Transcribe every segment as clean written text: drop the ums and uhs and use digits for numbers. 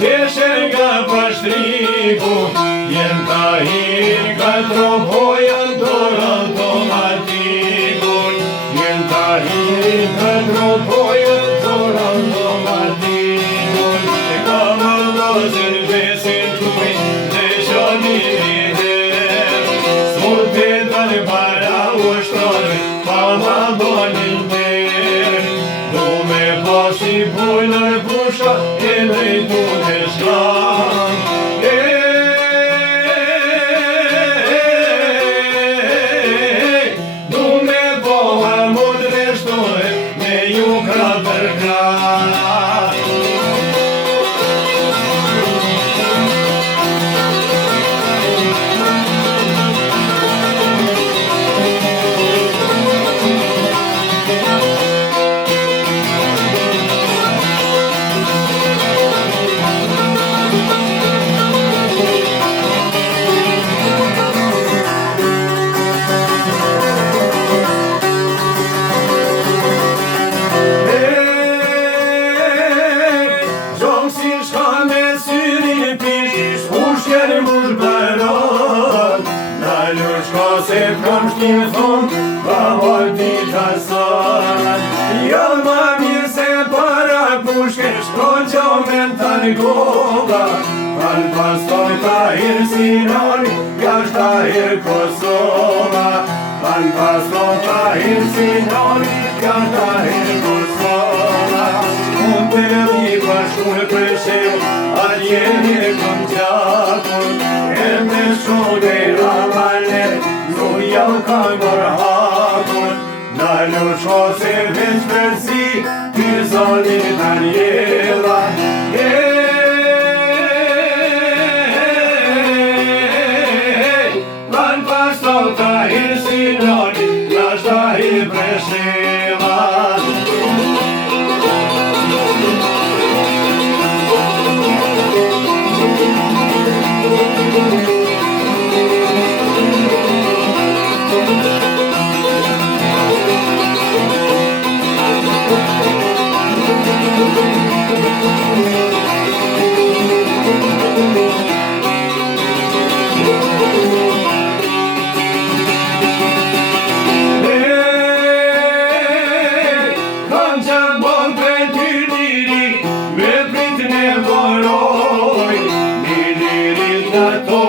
qesher nga pashtriku, jem ta hin ka tropojën tur automatikun, jem ta hin ka tropojën tur automatikun, e ka më lozin vesin tuj, dhe shoni lider, sote dal para ushtroni, pa ma bonin der, du me pasi bujnër pusha, e drejtu në shkam, du me boha mu dreshtore, me ju kra për kra. Se kam shtim thon, pa vajti qasan, janë ma mirë se para pushke, shko qo me të një goga, kanë pastoj ta hirë Sinoni, jasht ta hirë Kosova, kanë pastoj ta hirë Sinoni, jasht ta hirë Kosova, unë të li pashku në Preshev, atje një këm gjakun, e me shode ramane, nuk jam ka mërë hakun, në lushko se veç përsi, ty zoni të njela. Lan pastov ta hirë Sinoni, jasht ta hirë Presheva.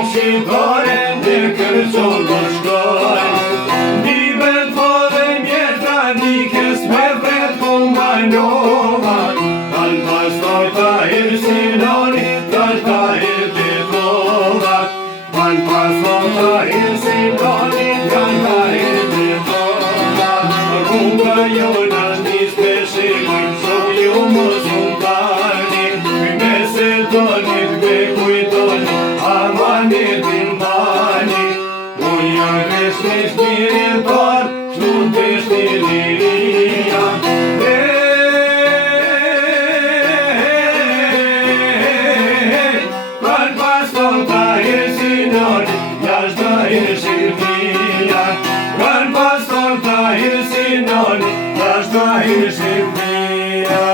Shqiptare në kërqon do shkoj, një bet po dhe mjeta nikës me vret po manova, kanë pastoj ta hirë Sinoni, jasht ta hirë Titova, kanë pastoj ta hirë Sinoni, jasht ta hirë Titova, rruga jo në shnis të shikuj, shok ju mos untani, me se toni të kujtoni, amani t'ilmani, unë janë reshni shmirin par, shtu të shtiliria. Kanë pastov ta hirë Sinoni, jasht ta hirë Shqipnia, kanë pastov ta hirë Sinoni, jasht ta hirë Shqipnia.